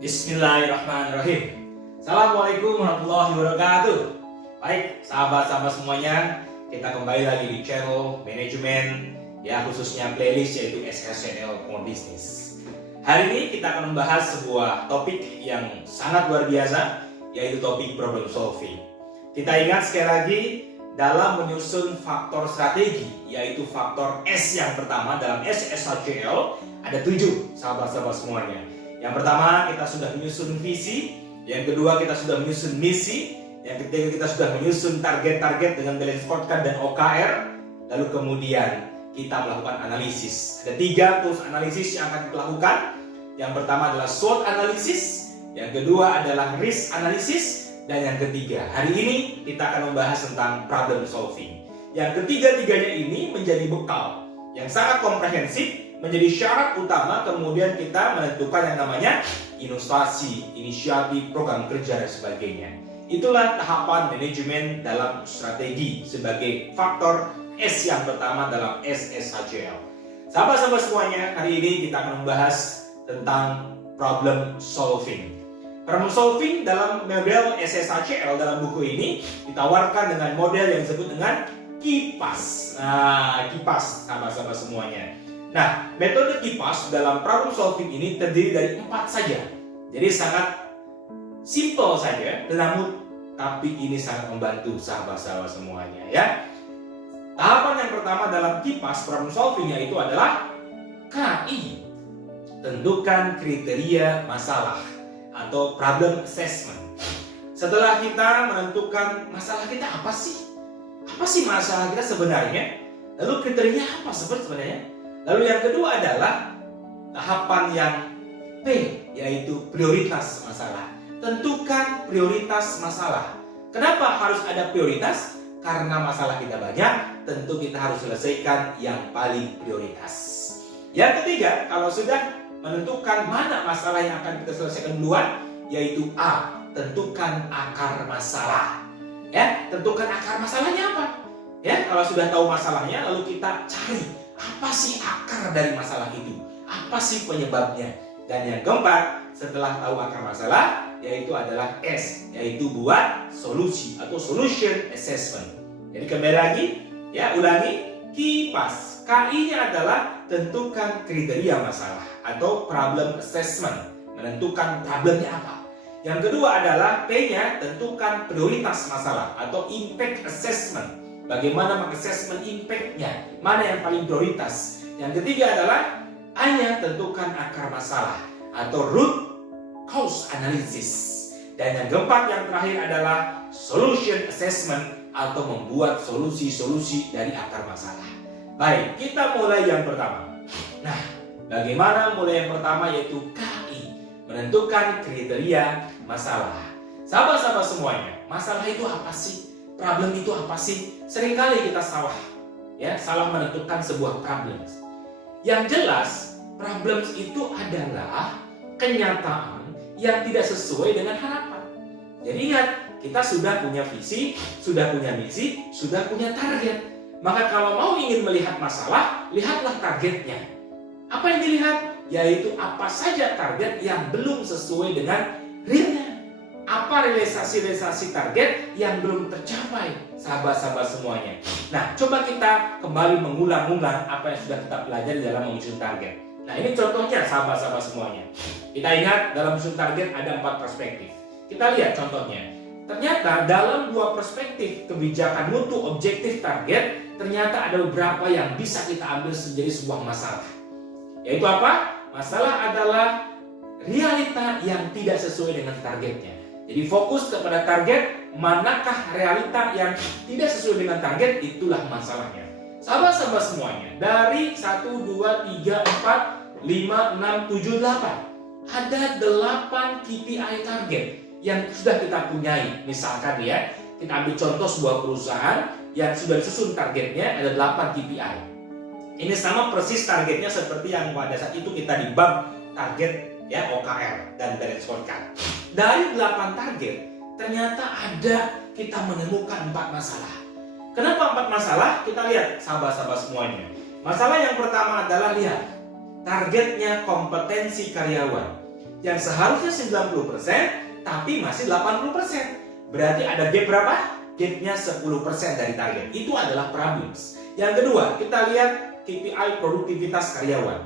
Bismillahirrahmanirrahim. Assalamualaikum warahmatullahi wabarakatuh. Baik, sahabat-sahabat semuanya, kita kembali lagi di channel manajemen, ya khususnya playlist yaitu SSCL for Business. Hari ini kita akan membahas sebuah topik yang sangat luar biasa, yaitu topik problem solving. Kita ingat sekali lagi dalam menyusun faktor strategi, yaitu faktor S yang pertama dalam SSCL ada 7, sahabat-sahabat semuanya. Yang pertama, kita sudah menyusun visi. Yang kedua, kita sudah menyusun misi. Yang ketiga, kita sudah menyusun target-target dengan balance scorecard dan OKR. Lalu kemudian kita melakukan analisis. Ada 3 tools analisis yang akan kita lakukan. Yang pertama adalah SWOT analysis. Yang kedua adalah risk analysis. Dan yang ketiga, hari ini kita akan membahas tentang problem solving. Yang ketiga-tiganya ini menjadi bekal yang sangat komprehensif, menjadi syarat utama kemudian kita menentukan yang namanya inovasi, inisiatif, program kerja dan sebagainya. Itulah tahapan manajemen dalam strategi sebagai faktor S yang pertama dalam SSHCL. Sahabat-sahabat semuanya, hari ini kita akan membahas tentang problem solving. Problem solving dalam model SSHCL dalam buku ini ditawarkan dengan model yang disebut dengan KIPAS. KIPAS, sahabat-sahabat semuanya. Nah, metode KIPAS dalam problem solving ini terdiri dari 4 saja. Jadi sangat simple saja, namun tapi ini sangat membantu sahabat-sahabat semuanya, ya. Tahapan yang pertama dalam KIPAS problem solving yaitu adalah KI. Tentukan kriteria masalah atau problem assessment. Setelah kita menentukan masalah kita apa sih? Apa sih masalah kita sebenarnya? Lalu kriterianya apa sebenarnya? Lalu yang kedua adalah tahapan yang P, yaitu prioritas masalah. Tentukan prioritas masalah. Kenapa harus ada prioritas? Karena masalah kita banyak, tentu kita harus selesaikan yang paling prioritas. Yang ketiga, kalau sudah menentukan mana masalah yang akan kita selesaikan duluan, yaitu A, tentukan akar masalah. Ya, tentukan akar masalahnya apa? Ya, kalau sudah tahu masalahnya, lalu kita cari apa sih akar dari masalah itu? Apa sih penyebabnya? Dan yang keempat, setelah tahu akar masalah, yaitu adalah S, yaitu buat solusi atau solution assessment. Jadi kembali lagi, ya ulangi, KIPAS. KI-nya adalah tentukan kriteria masalah atau problem assessment, menentukan problemnya apa. Yang kedua adalah P-nya, tentukan prioritas masalah atau impact assessment. Bagaimana mengassessment impact-nya, mana yang paling prioritas. Yang ketiga adalah A-nya, tentukan akar masalah atau root cause analysis. Dan yang keempat, yang terakhir adalah solution assessment atau membuat solusi-solusi dari akar masalah. Baik, kita mulai yang pertama. Nah, bagaimana mulai yang pertama yaitu KI, menentukan kriteria masalah. Sahabat-sahabat semuanya, masalah itu apa sih? Problem itu apa sih? Seringkali kita salah, ya, salah menentukan sebuah problem. Yang jelas, problem itu adalah kenyataan yang tidak sesuai dengan harapan. Jadi ingat, kita sudah punya visi, sudah punya misi, sudah punya target. Maka kalau mau ingin melihat masalah, lihatlah targetnya. Apa yang dilihat? Yaitu apa saja target yang belum sesuai dengan realnya. Apa realisasi target yang belum tercapai, sahabat-sahabat semuanya. Nah, coba kita kembali mengulang-ulang apa yang sudah kita pelajari dalam menyusun target. Nah, ini contohnya sahabat-sahabat semuanya. Kita ingat dalam menyusun target ada 4 perspektif. Kita lihat contohnya. Ternyata dalam 2 perspektif kebijakan mutu objektif target, ternyata ada beberapa yang bisa kita ambil menjadi sebuah masalah. Yaitu apa? Masalah adalah realita yang tidak sesuai dengan targetnya. Jadi fokus kepada target, manakah realita yang tidak sesuai dengan target, itulah masalahnya. Sahabat-sahabat semuanya, dari 1, 2, 3, 4, 5, 6, 7, 8. Ada 8 KPI target yang sudah kita punyai. Misalkan ya, kita ambil contoh sebuah perusahaan yang sudah disusun targetnya ada 8 KPI. Ini sama persis targetnya seperti yang pada saat itu kita di bab target, ya, OKR dan balance scorecard. Dari 8 target, ternyata ada kita menemukan 4 masalah. Kenapa 4 masalah? Kita lihat sahabat-sahabat semuanya. Masalah yang pertama adalah lihat targetnya kompetensi karyawan. yang seharusnya 90% tapi masih 80%. Berarti ada gap berapa? Gapnya 10% dari target. Itu adalah problems. Yang kedua, kita lihat KPI produktivitas karyawan.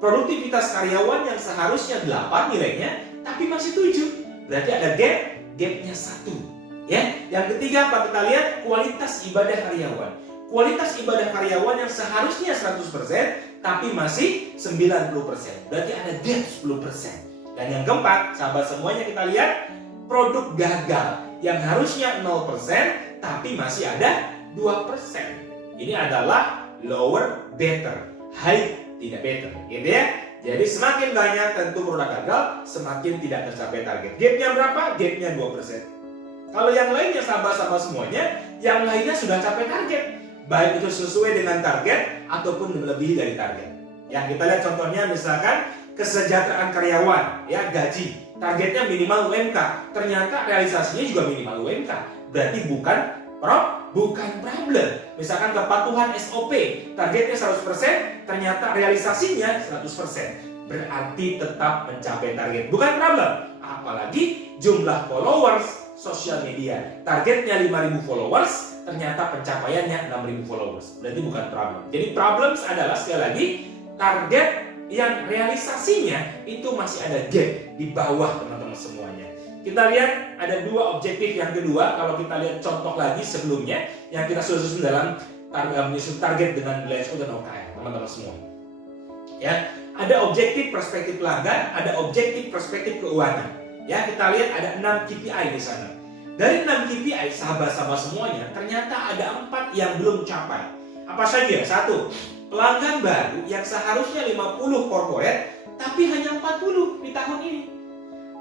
Produktivitas karyawan yang seharusnya 8 nilainya tapi masih 7. Berarti ada gapnya 1. Ya. Yang ketiga apa? Kita lihat kualitas ibadah karyawan. Kualitas ibadah karyawan yang seharusnya 100% tapi masih 90%. Berarti ada gap 10%. Dan yang keempat, sahabat semuanya, kita lihat produk gagal yang harusnya 0% tapi masih ada 2%. Ini adalah lower better, high tidak better, gitu ya. Jadi semakin banyak tentu produk gagal, semakin tidak tercapai target. Gapnya berapa? Gapnya 2%. Kalau yang lainnya sahabat-sahabat semuanya, yang lainnya sudah capai target. Baik itu sesuai dengan target ataupun melebihi dari target. Yang kita lihat contohnya misalkan kesejahteraan karyawan, ya, gaji. Targetnya minimal UMK. Ternyata realisasinya juga minimal UMK. Berarti bukan problem. Misalkan kepatuhan SOP, targetnya 100%, ternyata realisasinya 100%. Berarti tetap mencapai target. Bukan problem. Apalagi jumlah followers sosial media. Targetnya 5.000 followers, ternyata pencapaiannya 6.000 followers. Berarti bukan problem. Jadi problems adalah sekali lagi target yang realisasinya itu masih ada gap di bawah teman-teman semuanya. Kita lihat ada dua objektif yang kedua. Kalau kita lihat contoh lagi sebelumnya yang kita susun dalam menyusun target dengan BLSO dan OKR, teman-teman semua. Ya, ada objektif perspektif pelanggan, ada objektif perspektif keuangan. Ya, kita lihat ada 6 KPI di sana. Dari 6 KPI sahabat-sahabat semuanya, ternyata ada 4 yang belum capai. Apa saja? 1. Pelanggan baru yang seharusnya 50 corporate tapi hanya 40 di tahun ini.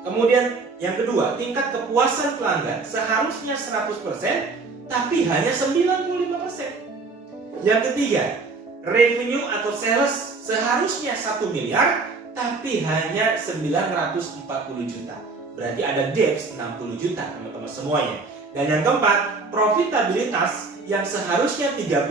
Kemudian yang kedua, tingkat kepuasan pelanggan seharusnya 100% tapi hanya 95%. Yang ketiga, revenue atau sales seharusnya 1 miliar tapi hanya 940 juta. Berarti ada gap 60 juta teman-teman semuanya. Dan yang keempat, profitabilitas yang seharusnya 30%,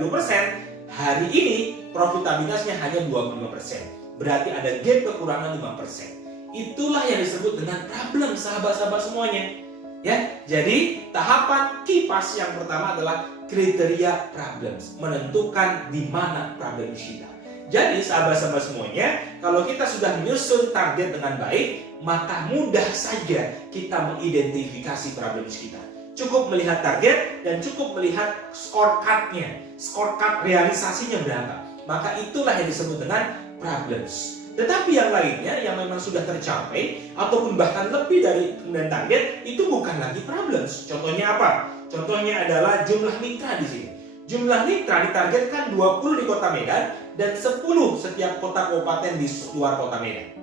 hari ini profitabilitasnya hanya 25%. Berarti ada gap kekurangan 5%. Itulah yang disebut dengan problem sahabat-sahabat semuanya. Ya, jadi tahapan KIPAS yang pertama adalah kriteria problems, menentukan di mana problem kita. Jadi sahabat-sahabat semuanya, kalau kita sudah menyusun target dengan baik, maka mudah saja kita mengidentifikasi problems kita. Cukup melihat target dan cukup melihat scorecard-nya, scorecard realisasinya berapa. Maka itulah yang disebut dengan problems. Tetapi yang lainnya yang memang sudah tercapai ataupun bahkan lebih dari kemudian target, itu bukan lagi problems. Contohnya apa? Contohnya adalah jumlah mitra di sini. Jumlah mitra ditargetkan 20 di Kota Medan dan 10 setiap kota kabupaten di luar Kota Medan.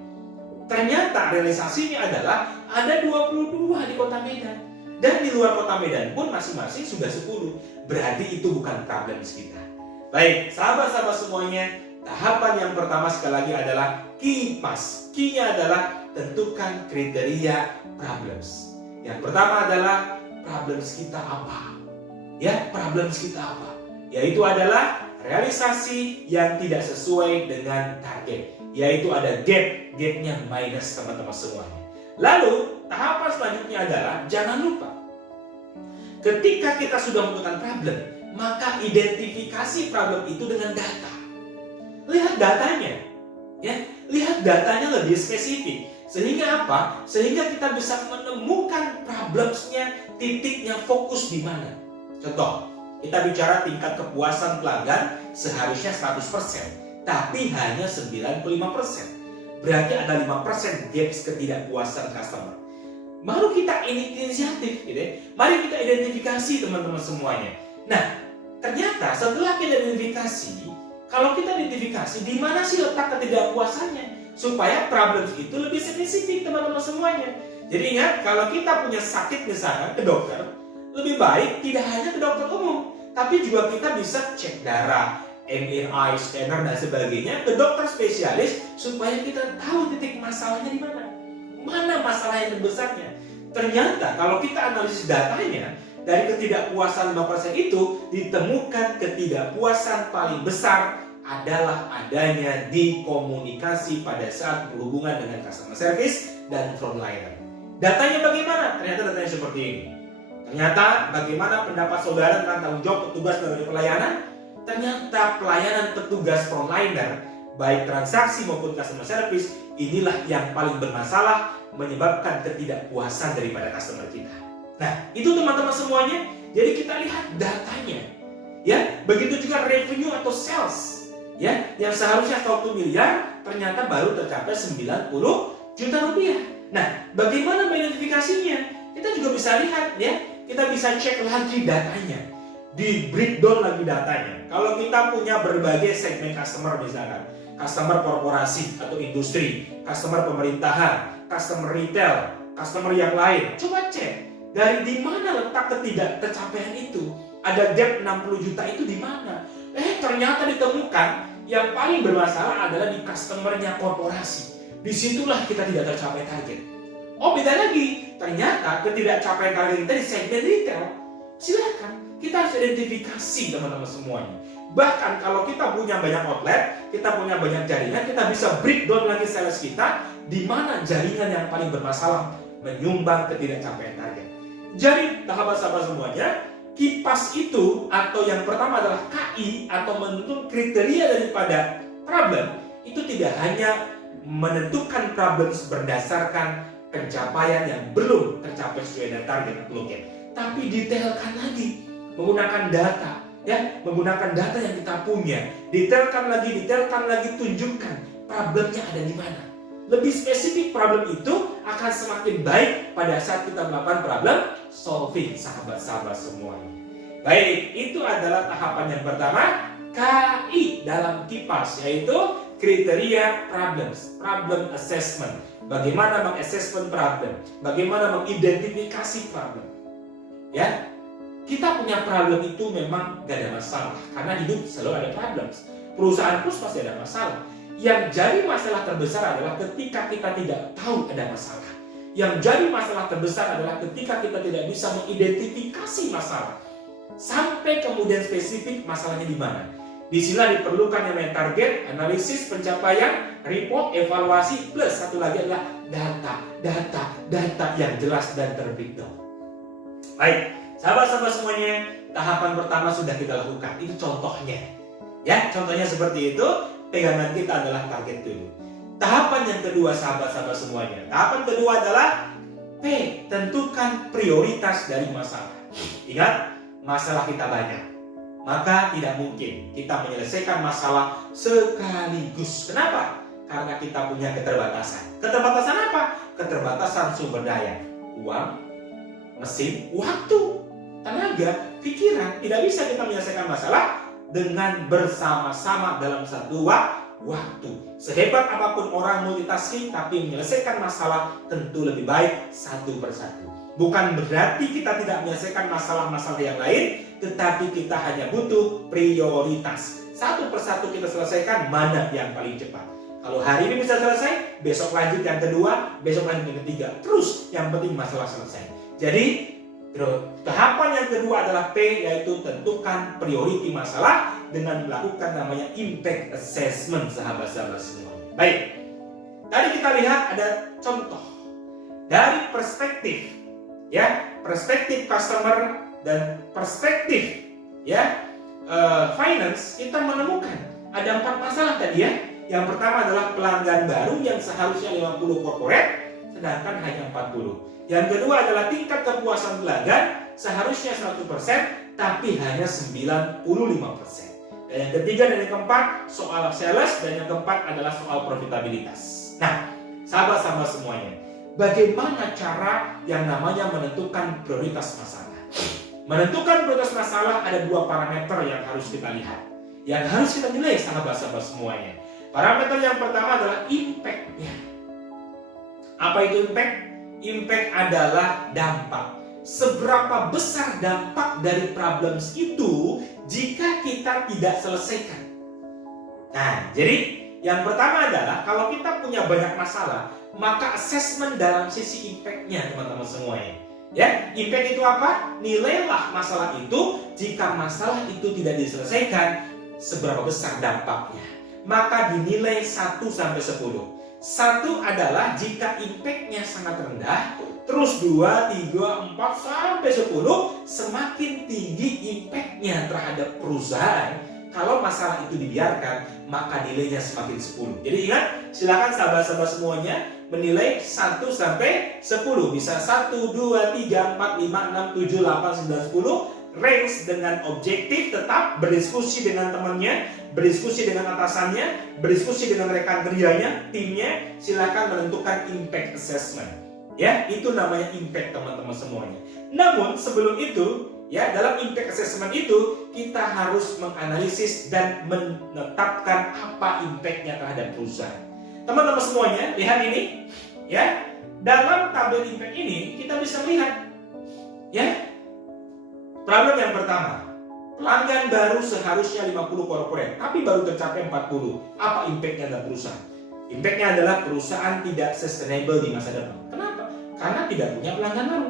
Ternyata realisasinya adalah ada 22 di Kota Medan. Dan di luar Kota Medan pun masing-masing sudah 10. Berarti itu bukan problems kita. Baik, sahabat-sahabat semuanya, tahapan yang pertama sekali lagi adalah KIPAS. Key-nya adalah tentukan kriteria problems. Yang pertama adalah problems kita apa? Ya, problems kita apa? Yaitu adalah realisasi yang tidak sesuai dengan target. Yaitu ada gapnya minus teman-teman semuanya. Lalu tahapan selanjutnya adalah jangan lupa, ketika kita sudah menemukan problem, maka identifikasi problem itu dengan data. Lihat datanya, ya, lihat datanya lebih spesifik. Sehingga apa? Sehingga kita bisa menemukan problemsnya, titiknya, fokus di mana. Contoh, kita bicara tingkat kepuasan pelanggan seharusnya 100%, tapi hanya 95%. Berarti ada 5% gaps ketidakpuasan customer. Mari kita inisiatif, gitu ya. Mari kita identifikasi teman-teman semuanya. Nah, ternyata setelah kita identifikasi, kalau kita identifikasi di mana sih letak ketidakpuasannya, supaya problem itu lebih spesifik teman-teman semuanya. Jadi ingat, kalau kita punya sakit misalkan ke dokter, lebih baik tidak hanya ke dokter umum, tapi juga kita bisa cek darah, MRI, scanner dan sebagainya ke dokter spesialis supaya kita tahu titik masalahnya di mana. Mana masalah yang terbesarnya. Ternyata kalau kita analisis datanya, dari ketidakpuasan 5% itu ditemukan ketidakpuasan paling besar adalah adanya di komunikasi pada saat berhubungan dengan customer service dan frontliner. Datanya bagaimana? Ternyata datanya seperti ini. Ternyata bagaimana pendapat saudara tentang tanggung jawab petugas dari pelayanan? Ternyata pelayanan petugas frontliner, baik transaksi maupun customer service, inilah yang paling bermasalah, menyebabkan ketidakpuasan daripada customer kita. Nah, itu teman-teman semuanya. Jadi kita lihat datanya. Ya, begitu juga revenue atau sales. Ya, yang seharusnya 1 miliar ternyata baru tercapai 90 juta rupiah. Nah, bagaimana mengidentifikasinya? Kita juga bisa lihat ya, kita bisa cek lagi datanya, di breakdown lagi datanya. Kalau kita punya berbagai segmen customer, misalkan customer korporasi atau industri, customer pemerintahan, customer retail, customer yang lain, coba cek dari di mana letak ketidaktercapaian itu. Ada gap 60 juta itu di mana? Ternyata ditemukan yang paling bermasalah adalah di customernya korporasi. Disitulah kita tidak tercapai target. Oh, beda lagi. Ternyata ketidakcapaian target kita di segmen retail. Silakan, kita harus identifikasi teman-teman semuanya. Bahkan kalau kita punya banyak outlet, kita punya banyak jaringan, kita bisa breakdown lagi sales kita di mana jaringan yang paling bermasalah menyumbang ketidakcapaian target. Jadi, sahabat-sahabat semuanya, KIPAS itu atau yang pertama adalah KI atau menentukan kriteria daripada problem, itu tidak hanya menentukan problem berdasarkan pencapaian yang belum tercapai sesuai dengan target atau target, tapi detailkan lagi menggunakan data, ya, menggunakan data yang kita punya, detailkan lagi, tunjukkan problemnya ada di mana. Lebih spesifik problem itu akan semakin baik pada saat kita melakukan problem solving, sahabat-sahabat semuanya. Baik, itu adalah tahapan yang pertama, KI dalam KIPAS, yaitu kriteria problems, problem assessment. Bagaimana mengassessment problem, bagaimana mengidentifikasi problem. Ya, kita punya problem itu memang gak ada masalah, karena hidup selalu ada problems. Perusahaan pun pasti ada masalah. Yang jadi masalah terbesar adalah ketika kita tidak tahu ada masalah. Yang jadi masalah terbesar adalah ketika kita tidak bisa mengidentifikasi masalah. Sampai kemudian spesifik masalahnya di mana. Di sini diperlukan yang namanya target, analisis, pencapaian, report, evaluasi, plus satu lagi adalah data yang jelas dan terbreakdown. Baik, sahabat-sahabat semuanya, tahapan pertama sudah kita lakukan. Itu contohnya. Ya, contohnya seperti itu. Pegangan kita adalah target dulu. Tahapan yang kedua, sahabat-sahabat semuanya. Tahapan kedua adalah P, tentukan prioritas dari masalah. Ingat, masalah kita banyak. Maka tidak mungkin kita menyelesaikan masalah sekaligus. Kenapa? Karena kita punya keterbatasan. Keterbatasan apa? Keterbatasan sumber daya. Uang, mesin, waktu, tenaga, pikiran. Tidak bisa kita menyelesaikan masalah dengan bersama-sama dalam satu waktu. Sehebat apapun orang multitasking, tapi menyelesaikan masalah tentu lebih baik satu persatu. Bukan berarti kita tidak menyelesaikan masalah-masalah yang lain, tetapi kita hanya butuh prioritas. Satu persatu kita selesaikan mana yang paling cepat. Kalau hari ini bisa selesai, besok lanjut yang kedua, besok lanjut yang ketiga. Terus yang penting masalah selesai. Jadi tahapan yang kedua adalah P, yaitu tentukan priority masalah dengan melakukan namanya impact assessment, sahabat-sahabat semua. Baik, tadi kita lihat ada contoh dari perspektif, ya, perspektif customer dan perspektif, ya, finance. Kita menemukan ada 4 masalah tadi, ya. Yang pertama adalah pelanggan baru yang seharusnya 50 corporate, sedangkan hanya 40. Yang kedua adalah tingkat kepuasan pelanggan seharusnya 100%, tapi hanya 95%. Dan yang ketiga dan yang keempat soal sales, dan yang keempat adalah soal profitabilitas. Nah, sahabat-sahabat semuanya, bagaimana cara yang namanya menentukan prioritas masalah? Menentukan prioritas masalah ada 2 parameter yang harus kita lihat, yang harus kita nilai, sahabat-sahabat semuanya. Parameter yang pertama adalah impact-nya. Apa itu impact? Impact adalah dampak. Seberapa besar dampak dari problems itu jika kita tidak selesaikan. Nah, jadi yang pertama adalah kalau kita punya banyak masalah, maka assessment dalam sisi impact-nya, teman-teman semuanya. Ya, impact itu apa? Nilailah masalah itu. Jika masalah itu tidak diselesaikan, seberapa besar dampaknya? Maka dinilai 1 sampai 10. 1 adalah jika impact-nya sangat rendah, terus 2, 3, 4 sampai 10 semakin tinggi impact-nya terhadap perusahaan. Kalau masalah itu dibiarkan, maka nilainya semakin 10. Jadi ingat, silakan sahabat-sahabat semuanya menilai 1 sampai 10. Bisa 1, 2, 3, 4, 5, 6, 7, 8, 9, 10. Range dengan objektif, tetap berdiskusi dengan temannya, berdiskusi dengan atasannya, berdiskusi dengan rekan kerjanya, timnya. Silakan menentukan impact assessment. Ya, itu namanya impact teman-teman semuanya. Namun sebelum itu, ya, dalam impact assessment itu kita harus menganalisis dan menetapkan apa impact-nya terhadap perusahaan. Teman-teman semuanya, lihat ini, ya. Dalam tabel impact ini kita bisa melihat, ya. Problem yang pertama, pelanggan baru seharusnya 50 corporate, tapi baru tercapai 40. Apa impact-nya dalam perusahaan? Impact-nya adalah perusahaan tidak sustainable di masa depan. Kenapa? Karena tidak punya pelanggan baru.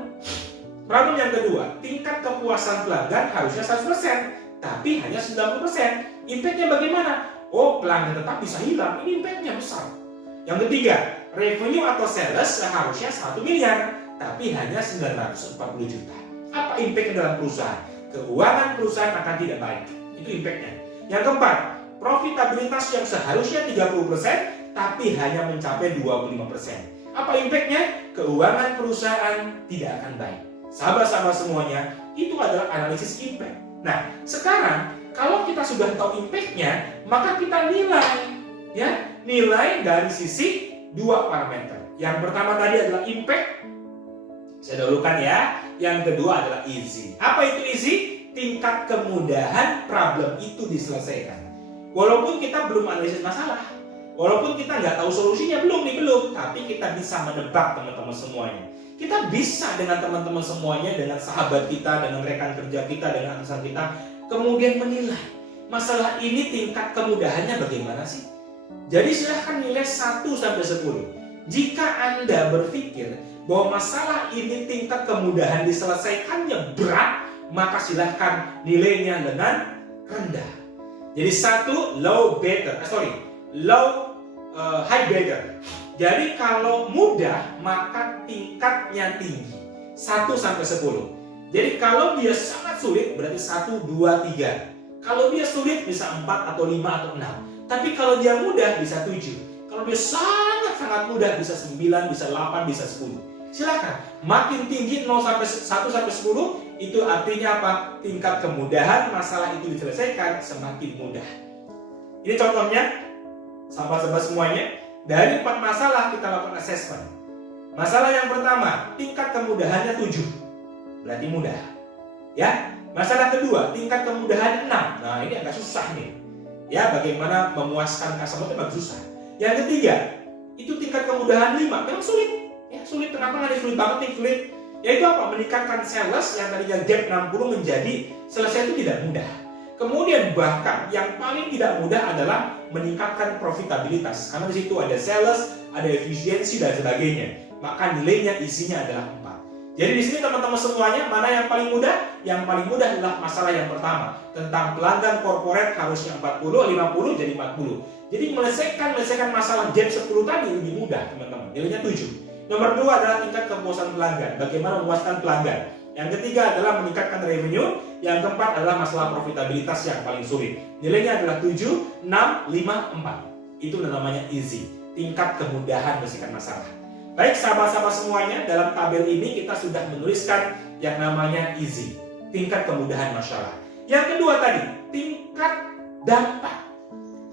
Problem yang kedua, tingkat kepuasan pelanggan harusnya 100%, tapi hanya 90%. Impact-nya bagaimana? Oh, pelanggan tetap bisa hilang, ini impact-nya besar. Yang ketiga, revenue atau sales seharusnya 1 miliar, tapi hanya 940 juta. Apa impact dalam perusahaan? Keuangan perusahaan akan tidak baik. Itu impact-nya. Yang keempat, profitabilitas yang seharusnya 30%, tapi hanya mencapai 25%. Apa impact-nya? Keuangan perusahaan tidak akan baik. Sahabat-sahabat semuanya, itu adalah analisis impact. Nah, sekarang kalau kita sudah tahu impact-nya, maka kita nilai, ya, nilai dari sisi 2 parameter. Yang pertama tadi adalah impact. Saya dahulukan ya. Yang kedua adalah easy. Apa itu easy? Tingkat kemudahan problem itu diselesaikan. Walaupun kita belum analisis masalah, walaupun kita nggak tahu solusinya, belum, tapi kita bisa menebak teman-teman semuanya. Kita bisa dengan teman-teman semuanya, dengan sahabat kita, dengan rekan kerja kita, dengan atasan kita, kemudian menilai masalah ini tingkat kemudahannya bagaimana sih? Jadi silahkan nilai 1 sampai 10. Jika Anda berpikir bahwa masalah ini tingkat kemudahan diselesaikannya berat, maka silahkan nilainya dengan rendah. Jadi 1 high better. Jadi kalau mudah maka tingkatnya tinggi, 1 sampai 10. Jadi kalau dia sangat sulit berarti 1, 2, 3. Kalau dia sulit bisa 4 atau 5 atau 6. Tapi kalau dia mudah bisa 7. Kalau dia sangat mudah bisa 9, bisa 8, bisa 10. Silakan. Makin tinggi 1 sampai 10 itu artinya apa? Tingkat kemudahan masalah itu diselesaikan semakin mudah. Ini contohnya, sahabat-sahabat semuanya, dari 4 masalah kita lakukan assessment. Masalah yang pertama, tingkat kemudahannya 7. Berarti mudah. Ya. Masalah kedua, tingkat kemudahan 6. Nah, ini agak susah nih. Ya, bagaimana memuaskan customer itu agak susah. Yang ketiga, itu tingkat kemudahan 5. Memang sulit. Ya, sulit. Kenapa nggak sulit banget nih? Sulit. Yaitu apa? Meningkatkan sales yang tadinya gap 60 menjadi selesai itu tidak mudah. Kemudian bahkan yang paling tidak mudah adalah meningkatkan profitabilitas. Karena di situ ada sales, ada efisiensi dan sebagainya. Maka nilainya isinya adalah 4. Jadi di sini teman-teman semuanya, mana yang paling mudah? Yang paling mudah adalah masalah yang pertama. Tentang pelanggan corporate harusnya 40, 50 jadi 40. Jadi menyelesaikan masalah gap 10 tadi lebih mudah teman-teman. Nilainya 7. Nomor 2 adalah tingkat kepuasan pelanggan. Bagaimana memuaskan pelanggan. Yang ketiga adalah meningkatkan revenue. Yang keempat adalah masalah profitabilitas yang paling sulit. Nilainya adalah 7, 6, 5, 4. Itu namanya easy. Tingkat kemudahan menyelesaikan masalah. Baik sahabat-sahabat semuanya, dalam tabel ini kita sudah menuliskan yang namanya easy. Tingkat kemudahan masalah. Yang kedua tadi, tingkat dampak.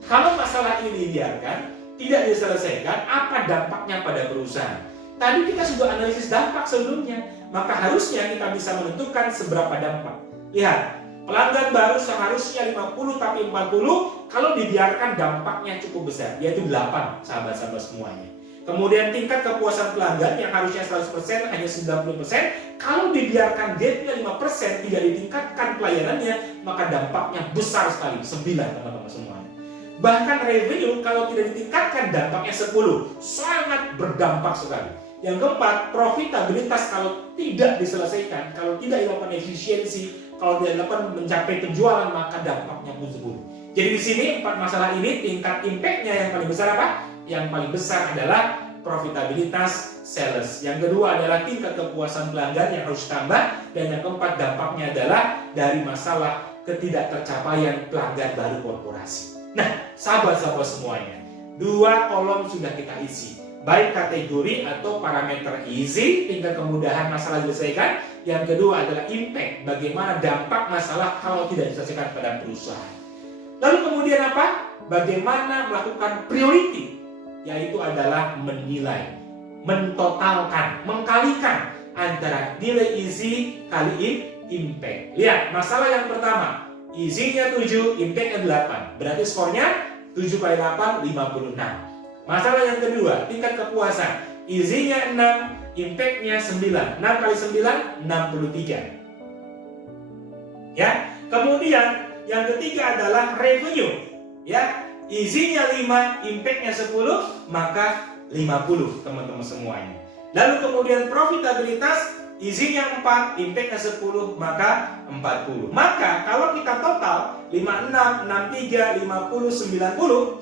Kalau masalah ini dibiarkan, tidak diselesaikan, apa dampaknya pada perusahaan? Tadi kita sudah analisis dampak sebelumnya, maka harusnya kita bisa menentukan seberapa dampak. Lihat, pelanggan baru seharusnya 50 tapi 40, kalau dibiarkan dampaknya cukup besar, yaitu 8 sahabat-sahabat semuanya. Kemudian tingkat kepuasan pelanggan yang harusnya 100% hanya 90%, kalau dibiarkan gapnya 5% tidak ditingkatkan pelayanannya, maka dampaknya besar sekali, 9 teman-teman semuanya. Bahkan revenue kalau tidak ditingkatkan dampaknya 10, sangat berdampak sekali. Yang keempat, profitabilitas kalau tidak diselesaikan, kalau tidak dilakukan efisiensi, kalau tidak dilakukan mencapai penjualan, maka dampaknya pun 10. Jadi di sini 4 masalah ini tingkat impact-nya yang paling besar apa? Yang paling besar adalah profitabilitas sales. Yang kedua adalah tingkat kepuasan pelanggan yang harus tambah, dan yang keempat dampaknya adalah dari masalah ketidaktercapaian pelanggan baru korporasi. Nah, sahabat-sahabat semuanya, 2 kolom sudah kita isi, baik kategori atau parameter easy, tingkat kemudahan masalah diselesaikan. Yang kedua adalah impact, bagaimana dampak masalah kalau tidak diselesaikan pada perusahaan. Lalu kemudian apa? Bagaimana melakukan priority, yaitu adalah menilai, mentotalkan, mengkalikan antara nilai easy kali impact. Lihat, masalah yang pertama, easy-nya 7, impact-nya 8. Berarti skornya 7 kali 8, 56. Masalah yang kedua, tingkat kepuasan, easy-nya 6, impact-nya 9. 6 kali 9, 63. Ya, kemudian yang ketiga adalah revenue. Ya, easy-nya 5, impact-nya 10, maka 50 teman-teman semuanya. Lalu kemudian profitabilitas, easy-nya 4, impact-nya 10, maka 40. Maka kalau kita total 56, 63, 50, 90,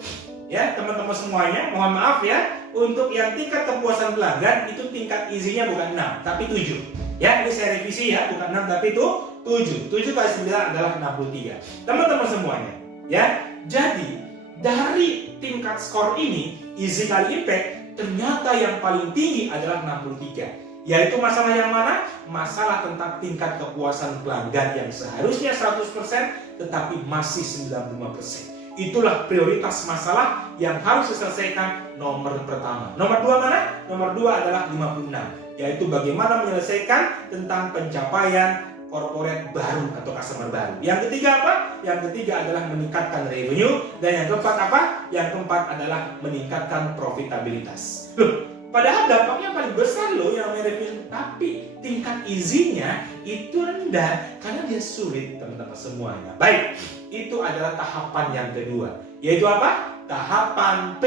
ya teman-teman semuanya, mohon maaf ya, untuk yang tingkat kepuasan pelanggan itu tingkat easy-nya bukan 6 tapi 7. Ya, ini saya revisi ya, bukan 6 tapi itu 7. 7 kali 9 adalah 63. Teman-teman semuanya, ya. Jadi dari tingkat skor ini, easy kali impact, ternyata yang paling tinggi adalah 63. Yaitu masalah yang mana? Masalah tentang tingkat kepuasan pelanggan yang seharusnya 100% tetapi masih 95%. Itulah prioritas masalah yang harus diselesaikan nomor pertama. Nomor 2 mana? Nomor 2 adalah 56, yaitu bagaimana menyelesaikan tentang pencapaian corporate baru atau customer baru. Yang ketiga apa? Yang ketiga adalah meningkatkan revenue, dan yang keempat apa? Yang keempat adalah meningkatkan profitabilitas. Loh, padahal dampaknya paling besar loh yang namanya revenue, tapi tingkat easy-nya itu rendah karena dia sulit teman-teman semuanya. Baik, itu adalah tahapan yang kedua, yaitu apa? Tahapan P,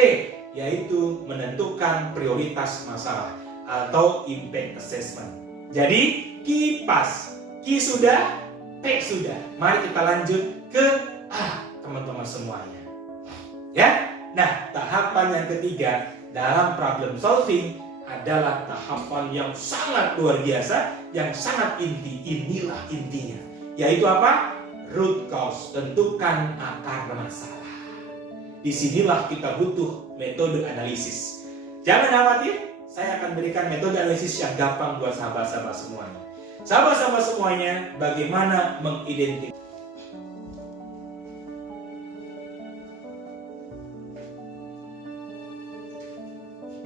yaitu menentukan prioritas masalah atau impact assessment. Jadi kipas, Q sudah, P sudah. Mari kita lanjut ke A, teman-teman semuanya. Ya, nah tahapan yang ketiga dalam problem solving adalah tahapan yang sangat luar biasa, yang sangat inti. Inilah intinya, yaitu apa? Root cause, tentukan akar masalah. Disinilah kita butuh metode analisis. Jangan khawatir, saya akan berikan metode analisis yang gampang buat sahabat-sahabat semuanya. Sahabat-sahabat semuanya, bagaimana mengidentifikasi.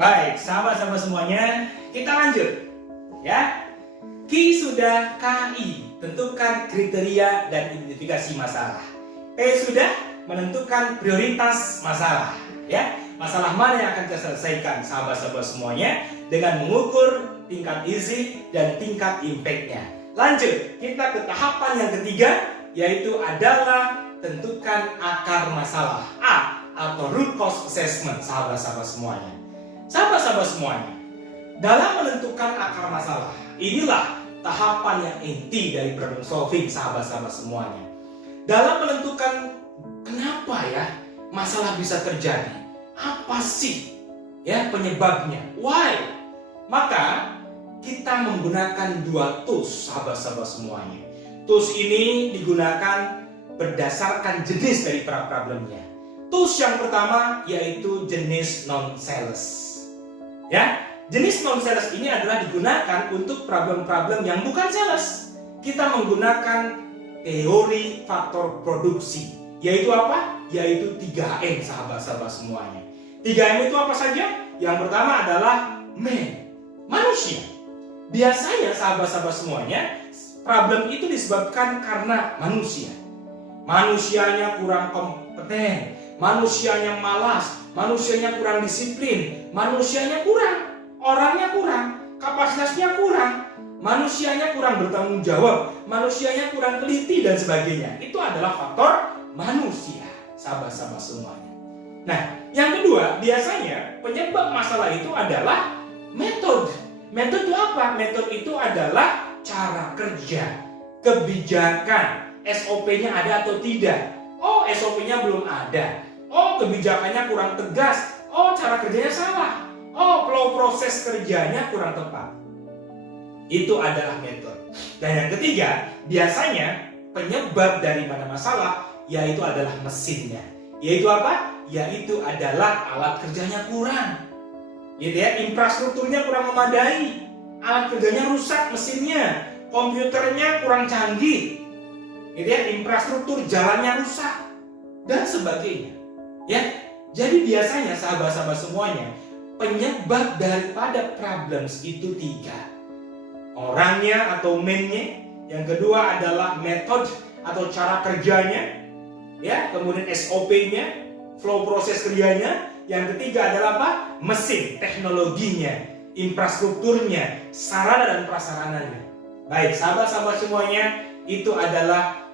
Baik, sahabat-sahabat semuanya, kita lanjut. Ya, Q sudah, KI, tentukan kriteria dan identifikasi masalah. P sudah, menentukan prioritas masalah. Ya, masalah mana yang akan kita selesaikan, sahabat-sahabat semuanya, dengan mengukur tingkat easy dan tingkat impact-nya. Lanjut, kita ke tahapan yang ketiga, yaitu adalah tentukan akar masalah, A, atau root cause assessment, sahabat-sahabat semuanya. Sahabat-sahabat semuanya, dalam menentukan akar masalah, inilah tahapan yang inti dari problem solving, sahabat-sahabat semuanya. Dalam menentukan kenapa ya masalah bisa terjadi, apa sih ya penyebabnya, why? Maka kita menggunakan 2 tools, sahabat-sahabat semuanya. Tools ini digunakan berdasarkan jenis dari problemnya. Tools yang pertama yaitu jenis non-sales. Ya, jenis non-sales ini adalah digunakan untuk problem-problem yang bukan sales. Kita menggunakan teori faktor produksi, yaitu apa? Yaitu 3M, sahabat-sahabat semuanya. 3M itu apa saja? Yang pertama adalah man, manusia. Biasanya sahabat-sahabat semuanya, problem itu disebabkan karena manusia. Manusianya kurang kompeten, manusianya malas, manusianya kurang disiplin, manusianya kurang, orangnya kurang, kapasitasnya kurang, manusianya kurang bertanggung jawab, manusianya kurang teliti dan sebagainya. Itu adalah faktor manusia, sahabat-sahabat semuanya. Nah, yang kedua, biasanya penyebab masalah itu adalah metode. Metode itu apa? Metode itu adalah cara kerja, kebijakan, SOP-nya ada atau tidak. Oh, Oh, SOP-nya belum ada. Oh, kebijakannya kurang tegas. Oh, cara kerjanya salah. Oh, flow proses kerjanya kurang tepat. Itu adalah metode. Dan yang ketiga, biasanya penyebab dari mana masalah, yaitu adalah mesinnya. Yaitu apa? Yaitu adalah alat kerjanya kurang. Gitu ya, infrastrukturnya kurang memadai. Alat kerjanya rusak mesinnya. Komputernya kurang canggih. Gitu ya, infrastruktur jalannya rusak. Dan sebagainya. Ya, jadi biasanya sahabat-sahabat semuanya, penyebab daripada problems itu 3. Orangnya atau man-nya, yang kedua adalah metode atau cara kerjanya, ya, kemudian SOP-nya, flow proses kerjanya, yang ketiga adalah apa? Mesin, teknologinya, infrastrukturnya, sarana dan prasarananya. Baik, sahabat-sahabat semuanya, itu adalah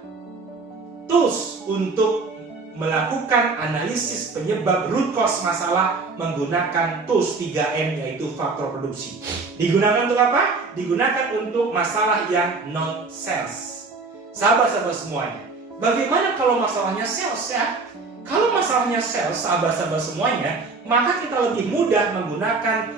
tools untuk melakukan analisis penyebab root cause masalah menggunakan tools 3M, yaitu faktor produksi. Digunakan untuk apa? Digunakan untuk masalah yang non sales. Sahabat-sahabat semuanya, bagaimana kalau masalahnya sales ya? Kalau masalahnya sales, sahabat-sahabat semuanya, maka kita lebih mudah menggunakan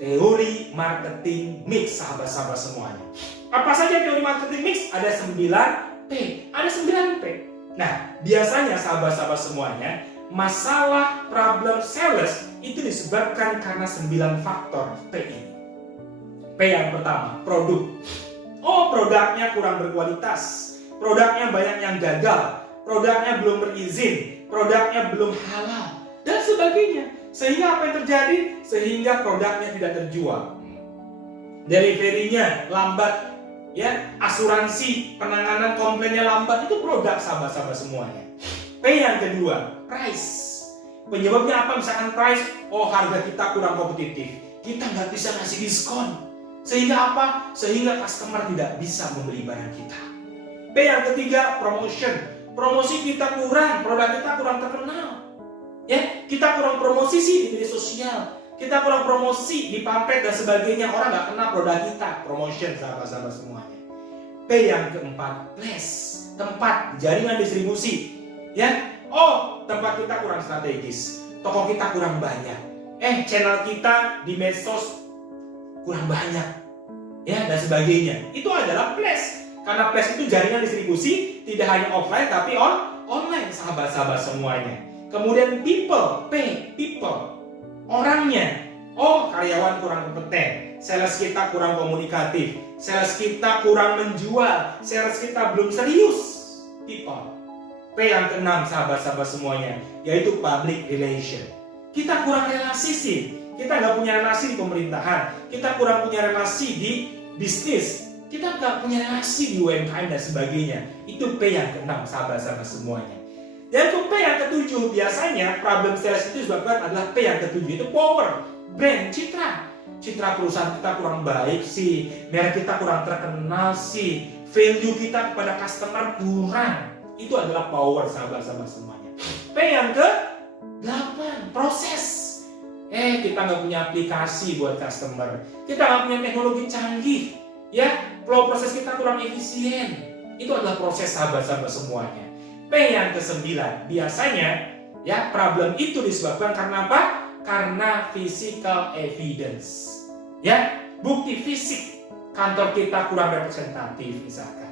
teori marketing mix, sahabat-sahabat semuanya. Apa saja teori marketing mix? Ada 9P. Ada 9P. Nah, biasanya sahabat-sahabat semuanya, masalah problem sales itu disebabkan karena 9 faktor P ini. P yang pertama, produk. Oh, produknya kurang berkualitas. Produknya banyak yang gagal. Produknya belum berizin. Produknya belum halal. Dan sebagainya. Sehingga apa yang terjadi? Sehingga produknya tidak terjual. Delivery-nya lambat. Ya, asuransi penanganan komplainnya lambat, itu produk, sahabat-sahabat semuanya. P yang kedua, price. Penyebabnya apa? Misalkan price, oh harga kita kurang kompetitif, kita nggak bisa ngasih diskon, sehingga apa? Sehingga customer tidak bisa membeli barang kita. P yang ketiga, promotion. Promosi kita kurang, produk kita kurang terkenal. Ya, kita kurang promosi sih di media sosial, kita kurang promosi di pamflet dan sebagainya, orang nggak kenal produk kita. Promotion, sahabat-sahabat semuanya. P yang keempat, place, tempat, jaringan distribusi. Ya, oh tempat kita kurang strategis, toko kita kurang banyak, channel kita di medsos kurang banyak, ya, dan sebagainya. Itu adalah place, karena place itu jaringan distribusi tidak hanya offline tapi online, sahabat-sahabat semuanya. Kemudian people, P, people, orangnya. Oh, karyawan kurang kompeten, sales kita kurang komunikatif, sales kita kurang menjual, sales kita belum serius. People. P yang keenam, sahabat-sahabat semuanya, yaitu public relation. Kita kurang relasi sih. Kita nggak punya relasi di pemerintahan, kita kurang punya relasi di bisnis, kita nggak punya relasi di UMKM dan sebagainya. Itu P yang keenam, sahabat-sahabat semuanya. Dan untuk P yang ketujuh, biasanya problem sales itu disebabkan adalah P yang ketujuh, itu power, brand, citra. Citra perusahaan kita kurang baik sih, merek kita kurang terkenal sih, value kita kepada customer kurang. Itu adalah power, sahabat-sahabat semuanya. P yang ke-8, proses. Kita nggak punya aplikasi buat customer, kita nggak punya teknologi canggih, ya, flow proses kita kurang efisien. Itu adalah proses, sahabat-sahabat semuanya. P yang ke-9, biasanya ya problem itu disebabkan karena apa? Karena physical evidence. Ya, bukti fisik. Kantor kita kurang representatif misalkan.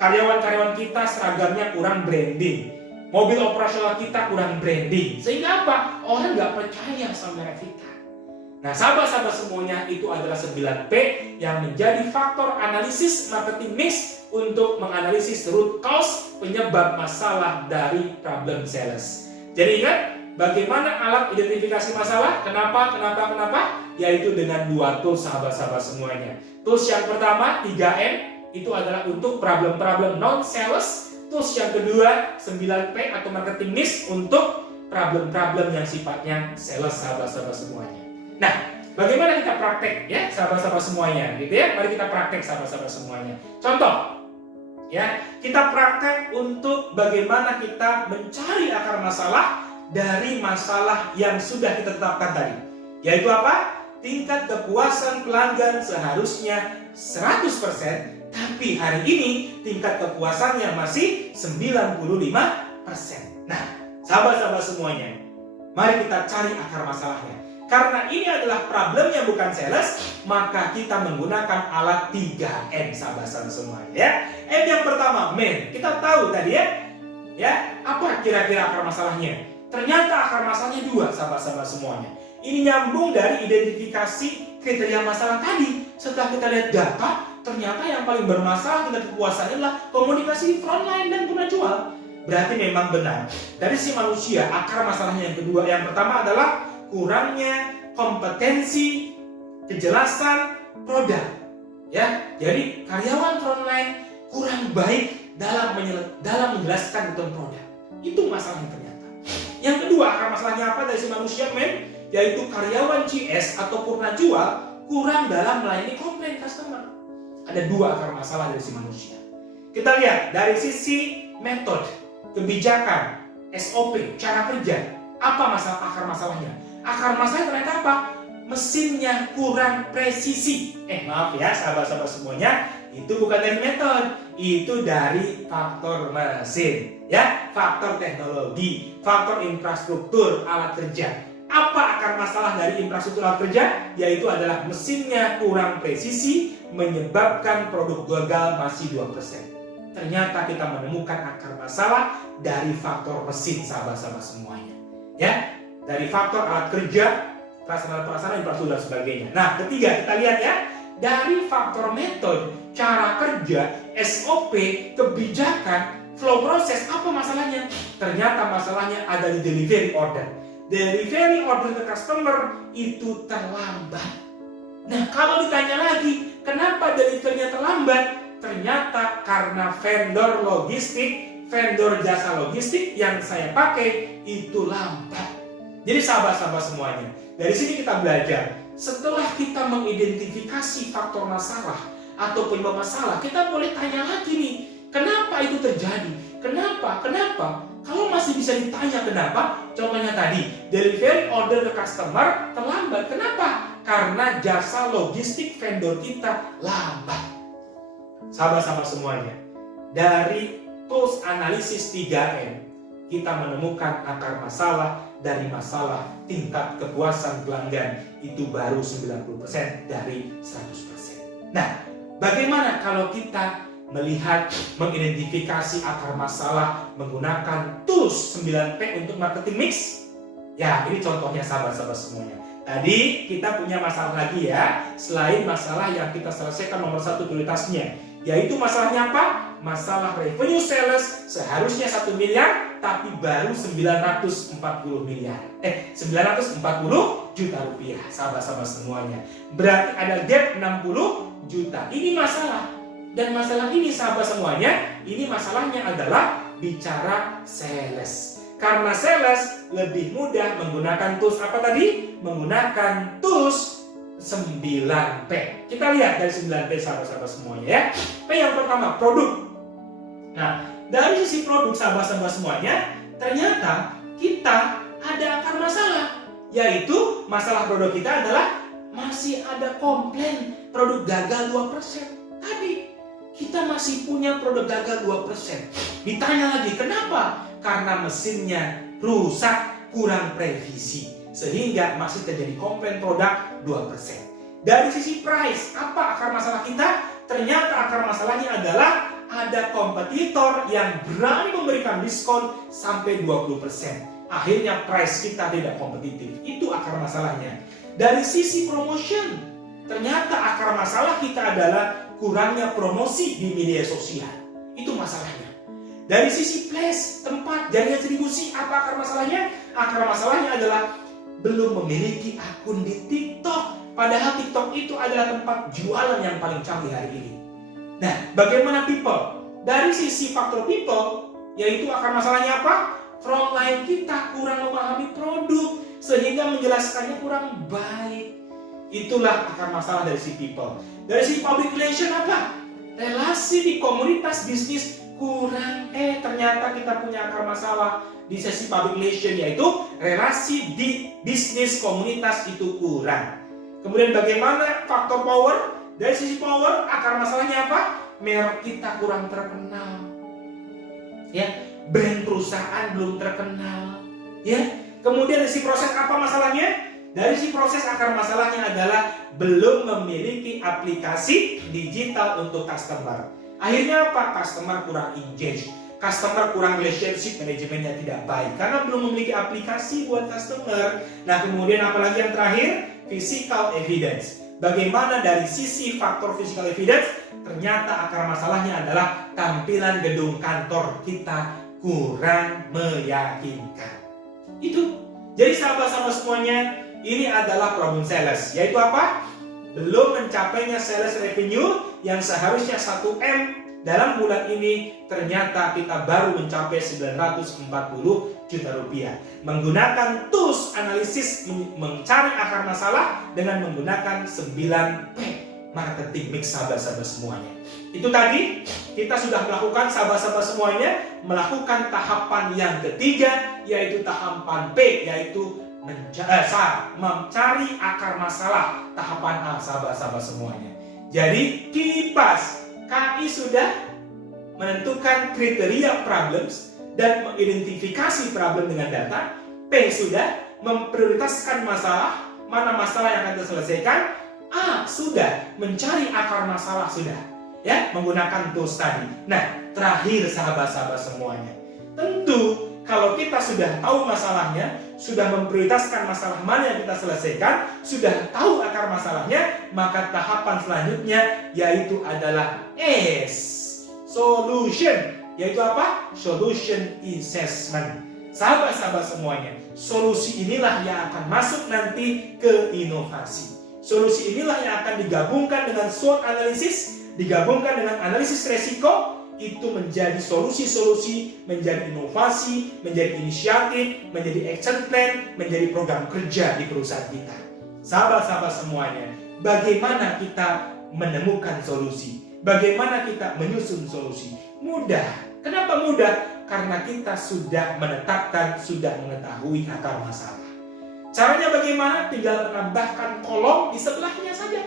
Karyawan-karyawan kita seragamnya kurang branding. Mobil operasional kita kurang branding. Sehingga apa? Orang nggak percaya sama merek kita. Nah, sahabat-sahabat semuanya, itu adalah 9P yang menjadi faktor analisis marketing mix untuk menganalisis root cause, penyebab masalah dari problem sales. Jadi ingat, bagaimana alat identifikasi masalah? Kenapa? Yaitu dengan 2 tools, sahabat-sahabat semuanya. Tools yang pertama, 3M, itu adalah untuk problem-problem non-sales. Tools yang kedua, 9P atau marketing mix untuk problem-problem yang sifatnya sales, sahabat-sahabat semuanya. Nah, bagaimana kita praktek ya, sahabat-sahabat semuanya, gitu ya? Mari kita praktek, sahabat-sahabat semuanya. Contoh, ya, kita praktek untuk bagaimana kita mencari akar masalah dari masalah yang sudah kita tetapkan tadi. Yaitu apa? Tingkat kepuasan pelanggan seharusnya 100%, tapi hari ini tingkat kepuasannya masih 95%. Nah, sahabat-sahabat semuanya, mari kita cari akar masalahnya. Karena ini adalah problemnya bukan sales, maka kita menggunakan alat 3M, sahabat-sahabat semuanya ya. M yang pertama, man. Kita tahu tadi ya, apa kira-kira akar masalahnya? Ternyata akar masalahnya 2, sahabat-sahabat semuanya. Ini nyambung dari identifikasi kriteria masalah tadi. Setelah kita lihat data, ternyata yang paling bermasalah dengan kekuasaan adalah komunikasi frontline dan penjual. Berarti memang benar. Dari si manusia, akar masalahnya yang kedua, yang pertama adalah kurangnya kompetensi kejelasan produk. Ya, jadi karyawan frontline kurang baik dalam menjelaskan tentang produk. Itu masalahnya ternyata. Yang kedua, akar masalahnya apa dari si manusia, men? Yaitu karyawan CS atau purna jual kurang dalam melayani komplain customer. Ada 2 akar masalah dari si manusia. Kita lihat dari sisi metode, kebijakan, SOP, cara kerja. Apa akar masalahnya? Akar masalahnya ternyata apa? Mesinnya kurang presisi. Maaf ya sahabat-sahabat semuanya, itu bukan dari metode, itu dari faktor mesin, ya, faktor teknologi, faktor infrastruktur alat kerja. Apa akar masalah dari infrastruktur alat kerja? Yaitu adalah mesinnya kurang presisi, menyebabkan produk gagal masih 2%. Ternyata kita menemukan akar masalah dari faktor mesin, sahabat-sahabat semuanya, ya, dari faktor alat kerja, prasarana infrastruktur dan sebagainya. Nah, ketiga kita lihat ya, dari faktor metode, cara kerja, SOP, kebijakan, flow proses, apa masalahnya? Ternyata masalahnya ada di delivery order. Delivery order ke customer itu terlambat. Nah, kalau ditanya lagi, kenapa deliverynya terlambat? Ternyata karena vendor logistik, vendor jasa logistik yang saya pakai itu lambat. Jadi sahabat-sahabat semuanya, dari sini kita belajar, setelah kita mengidentifikasi faktor masalah atau penyebab masalah, kita boleh tanya lagi nih, kenapa itu terjadi? Kenapa? Kalau masih bisa ditanya kenapa, contohnya tadi, delivery order ke customer terlambat. Kenapa? Karena jasa logistik vendor kita lambat. Sahabat-sahabat semuanya, dari tools analisis 3M, kita menemukan akar masalah dari masalah tingkat kepuasan pelanggan itu baru 90% dari 100%. Nah, bagaimana kalau kita melihat, mengidentifikasi akar masalah menggunakan tools 9P untuk marketing mix? Ya, ini contohnya sahabat-sahabat semuanya. Tadi kita punya masalah lagi ya, selain masalah yang kita selesaikan nomor 1 prioritasnya, yaitu masalahnya apa? Masalah revenue sales seharusnya 1 miliar tapi baru 940 miliar. 940 juta rupiah, sahabat-sahabat semuanya. Berarti ada gap 60 juta. Ini masalah. Dan masalah ini sahabat semuanya, ini masalahnya adalah bicara sales. Karena sales lebih mudah menggunakan tools apa tadi? Menggunakan tools 9P. Kita lihat dari 9P sahabat-sahabat semuanya ya. P yang pertama, produk. Nah, dari sisi produk sahabat-sahabat semuanya, ternyata kita ada akar masalah. Yaitu masalah produk kita adalah masih ada komplain produk gagal 2%. Tadi kita masih punya produk gagal 2%. Ditanya lagi, kenapa? Karena mesinnya rusak, kurang presisi, sehingga masih terjadi komplain produk 2%. Dari sisi price, apa akar masalah kita? Ternyata akar masalahnya adalah ada kompetitor yang berani memberikan diskon sampai 20%. Akhirnya price kita tidak kompetitif. Itu akar masalahnya. Dari sisi promotion, ternyata akar masalah kita adalah kurangnya promosi di media sosial. Itu masalahnya. Dari sisi place, tempat, jaringan distribusi, apa akar masalahnya? Akar masalahnya adalah belum memiliki akun di TikTok. Padahal TikTok itu adalah tempat jualan yang paling canggih hari ini. Nah, bagaimana people? Dari sisi faktor people, yaitu akar masalahnya apa? Frontline kita kurang memahami produk, sehingga menjelaskannya kurang baik. Itulah akar masalah dari si people. Dari si public relation apa? Relasi di komunitas bisnis kurang. Ternyata kita punya akar masalah di sesi public relation, yaitu relasi di bisnis komunitas itu kurang. Kemudian bagaimana faktor power? Dari sisi power, akar masalahnya apa? Merek kita kurang terkenal. Ya, brand perusahaan belum terkenal, ya. Kemudian dari si proses apa masalahnya? Dari si proses akar masalahnya adalah belum memiliki aplikasi digital untuk customer. Akhirnya apa? Customer kurang engage, customer kurang relationship manajemennya tidak baik karena belum memiliki aplikasi buat customer. Nah, kemudian apalagi yang terakhir? Physical evidence. Bagaimana dari sisi faktor physical evidence? Ternyata akar masalahnya adalah tampilan gedung kantor kita kurang meyakinkan. Itu. Jadi sahabat-sahabat semuanya, ini adalah problem sales. Yaitu apa? Belum mencapainya sales revenue yang seharusnya 1M dalam bulan ini, ternyata kita baru mencapai 940 juta rupiah. Menggunakan tools analisis mencari akar masalah dengan menggunakan 9P marketing mix sahabat-sahabat semuanya. Itu tadi kita sudah melakukan sahabat-sahabat semuanya, melakukan tahapan yang ketiga, yaitu tahapan P, yaitu mencari akar masalah. Tahapan A sahabat-sahabat semuanya. Jadi kipas KI sudah menentukan kriteria problems dan mengidentifikasi problem dengan data. P sudah memprioritaskan masalah, mana masalah yang akan diselesaikan. A sudah mencari akar masalah sudah, ya, menggunakan tools tadi. Nah, terakhir sahabat-sahabat semuanya, tentu kalau kita sudah tahu masalahnya, sudah memprioritaskan masalah mana yang kita selesaikan, sudah tahu akar masalahnya, maka tahapan selanjutnya yaitu adalah S, solution. Yaitu apa? Solution assessment. Sahabat-sahabat semuanya, solusi inilah yang akan masuk nanti ke inovasi. Solusi inilah yang akan digabungkan dengan SWOT analisis, digabungkan dengan analisis resiko, itu menjadi solusi-solusi, menjadi inovasi, menjadi inisiatif, menjadi action plan, menjadi program kerja di perusahaan kita. Sahabat-sahabat semuanya, bagaimana kita menemukan solusi? Bagaimana kita menyusun solusi? Mudah. Kenapa mudah? Karena kita sudah menetapkan, sudah mengetahui akar masalah. Caranya bagaimana? Tinggal menambahkan kolom di sebelahnya saja.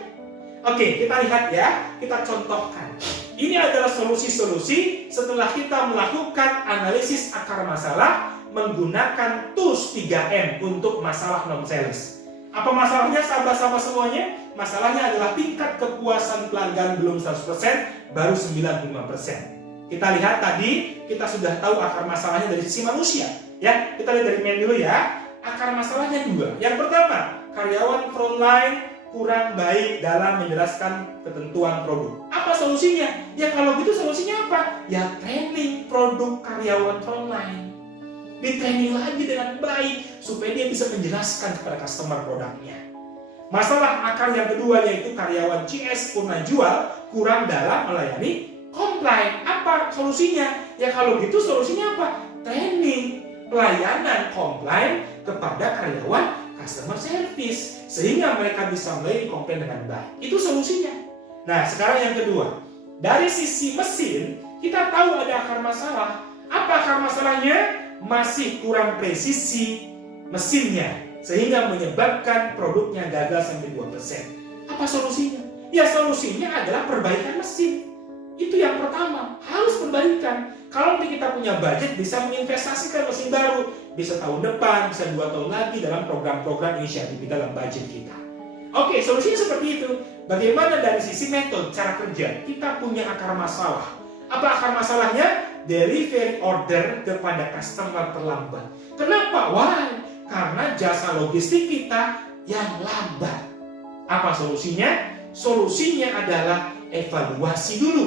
Oke, kita lihat ya, kita contohkan. Ini adalah solusi-solusi setelah kita melakukan analisis akar masalah menggunakan tools 3M untuk masalah non-sales. Apa masalahnya sahabat-sahabat semuanya? Masalahnya adalah tingkat kepuasan pelanggan belum 100%, baru 95%. Kita lihat tadi, kita sudah tahu akar masalahnya dari sisi manusia. Ya, kita lihat dari main dulu ya. Akar masalahnya dua. Yang pertama, karyawan frontline kurang baik dalam menjelaskan ketentuan produk. Apa solusinya? Ya kalau gitu solusinya apa? Ya training produk karyawan frontline. Di training lagi dengan baik supaya dia bisa menjelaskan kepada customer produknya. Masalah akar yang kedua yaitu karyawan CS purna jual kurang dalam melayani komplain. Apa solusinya? Ya kalau gitu solusinya apa? Training pelayanan komplain kepada karyawan customer service sehingga mereka bisa melayani komplain dengan baik. Itu solusinya. Nah, sekarang yang kedua, dari sisi mesin kita tahu ada akar masalah. Apa akar masalahnya? Masih kurang presisi mesinnya sehingga menyebabkan produknya gagal sampai 2%. Apa solusinya? Ya solusinya adalah perbaikan mesin. Itu yang pertama, harus perbaikan. Kalau nanti kita punya budget, bisa menginvestasikan mesin baru. Bisa tahun depan, bisa 2 tahun lagi dalam program-program inisiatif kita dalam budget kita. Oke, solusinya seperti itu. Bagaimana dari sisi metode, cara kerja? Kita punya akar masalah. Apa akar masalahnya? Delivery order kepada customer terlambat. Kenapa? Why? Karena jasa logistik kita yang lambat. Apa solusinya? Solusinya adalah evaluasi dulu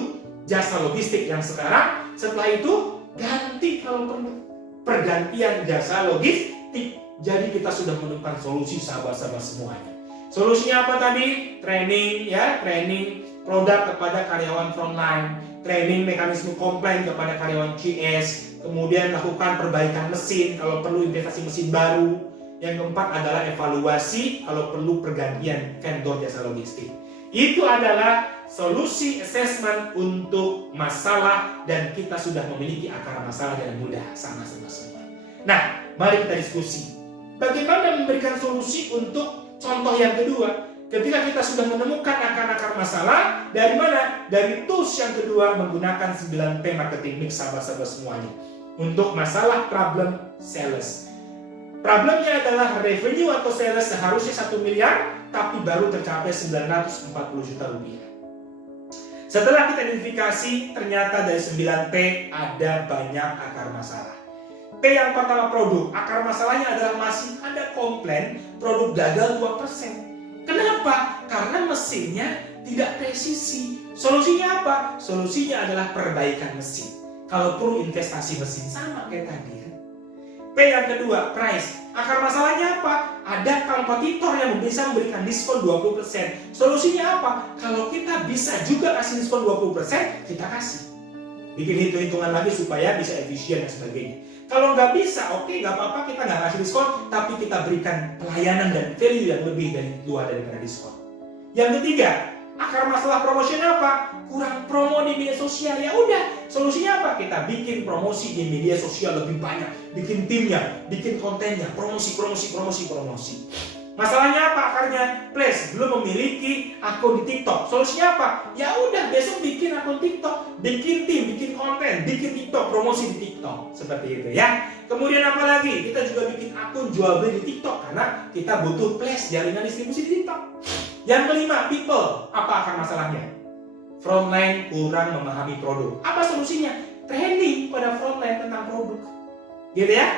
jasa logistik yang sekarang. Setelah itu ganti kalau perlu. Pergantian jasa logistik. Jadi kita sudah menemukan solusi sahabat-sahabat semuanya. Solusinya apa tadi? Training ya, training produk kepada karyawan frontline, training mekanisme komplain kepada karyawan CS, kemudian lakukan perbaikan mesin kalau perlu investasi mesin baru. Yang keempat adalah evaluasi kalau perlu pergantian vendor jasa logistik. Itu adalah solusi assessment untuk masalah dan kita sudah memiliki akar masalah dengan mudah sama-sama semua. Nah, mari kita diskusi. Bagaimana memberikan solusi untuk contoh yang kedua? Ketika kita sudah menemukan akar-akar masalah, dari mana? Dari tools yang kedua menggunakan 9P marketing mix sahabat-sahabat semuanya. untuk masalah problem sales. Problemnya adalah revenue atau sales seharusnya 1 miliar, tapi baru tercapai 940 juta rupiah. Setelah kita identifikasi, ternyata dari 9P ada banyak akar masalah. P yang pertama produk, akar masalahnya adalah masih ada komplain produk gagal 2%. Kenapa? Karena mesinnya tidak presisi. Solusinya apa? Solusinya adalah perbaikan mesin. Kalau perlu investasi mesin, sama kayak tadi ya. P yang kedua, price. Akar masalahnya apa? Ada kompetitor yang bisa memberikan diskon 20%. Solusinya apa? Kalau kita bisa juga kasih diskon 20%, kita kasih. Bikin hitung-hitungan lagi supaya bisa efisien dan sebagainya. Kalau nggak bisa, oke, nggak apa-apa, kita nggak kasih diskon, tapi kita berikan pelayanan dan value yang lebih dari luar daripada diskon. Yang ketiga, akar masalah promosi apa? Kurang promo di media sosial. Ya udah, solusinya apa? Kita bikin promosi di media sosial lebih banyak, bikin timnya, bikin kontennya, promosi. Masalahnya apa akarnya? Plus belum memiliki akun di TikTok. Solusinya apa? Ya udah, besok bikin akun TikTok, bikin tim, bikin konten, bikin TikTok, promosi di TikTok. Seperti itu ya. Kemudian apa lagi? Kita juga bikin akun jual beli di TikTok karena kita butuh plus jaringan distribusi di TikTok. Yang kelima, people. Apa akar masalahnya? Frontline kurang memahami produk. Apa solusinya? Training pada frontline tentang produk. Gitu ya.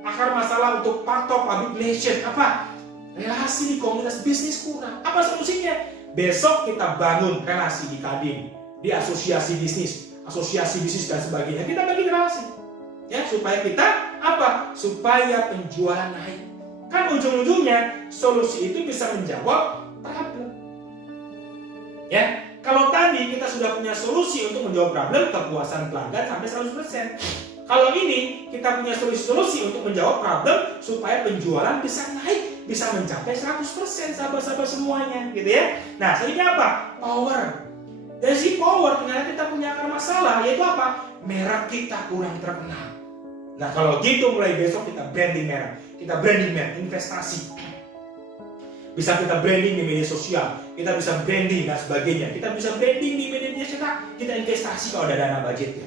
Akar masalah untuk part of public relation. Apa? Relasi di komunitas bisnis kurang. Apa solusinya? Besok kita bangun relasi di Kadin, di asosiasi bisnis dan sebagainya. Kita bagi relasi. Ya, supaya kita apa? Supaya penjualan naik. Kan ujung-ujungnya solusi itu bisa menjawab problem. Ya, kalau tadi kita sudah punya solusi untuk menjawab problem, kepuasan pelanggan sampai 100%. Kalau ini kita punya solusi untuk menjawab problem supaya penjualan bisa naik, bisa mencapai 100% sahabat-sahabat semuanya, gitu ya. Nah, selanjutnya apa? Power. Dari si power ternyata kita punya akar masalah, yaitu apa? Merek kita kurang terkenal. Nah, kalau gitu mulai besok kita branding merek. Kita branding merek, investasi. Bisa kita branding di media sosial, kita bisa branding dan sebagainya. Kita bisa branding di media cetak, kita investasi kalau ada dana budgetnya.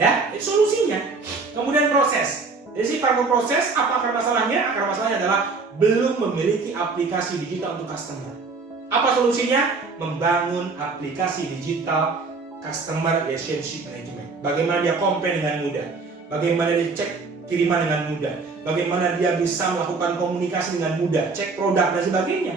Ya, itu solusinya. Kemudian proses. Jadi faktor proses, apa akar masalahnya? Akar masalahnya adalah belum memiliki aplikasi digital untuk customer. Apa solusinya? Membangun aplikasi digital customer relationship management. Bagaimana dia komplain dengan mudah, bagaimana dia cek kiriman dengan mudah, bagaimana dia bisa melakukan komunikasi dengan mudah, cek produk dan sebagainya.